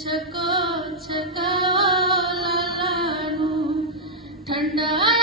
છકો છકો લાલાનું ઠંડા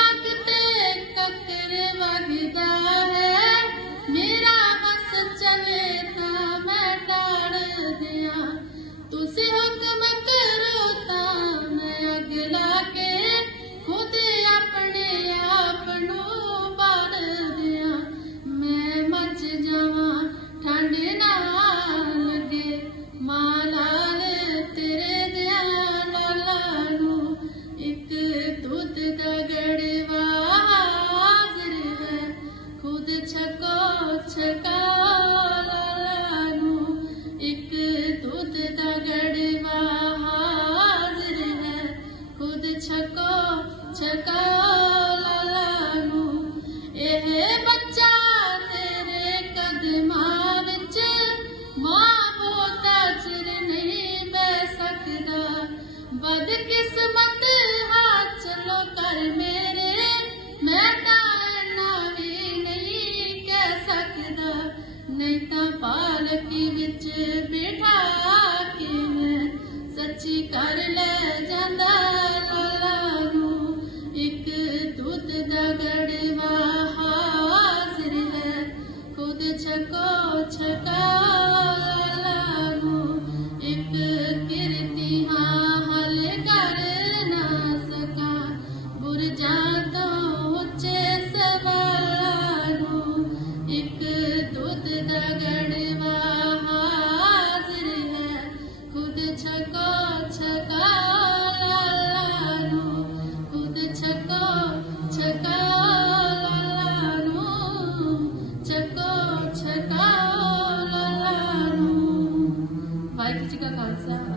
छको छका लानू एह बच्चा तेरे कदमान च माँ बोता चिर नहीं बह बद किस्मत हाथ चलो कर मेरे, मैं ताना भी नहीं कह सकता नहीं तो पालकी बिच बिठा के मैं, सच्ची कर ले जांदा। को छका ਸਰਕਾਰ ਲਾਲਾ ਨੂੰ ਵਾਹਿਗੁਰੂ ਜੀ ਕਾ ਖਾਲਸਾ।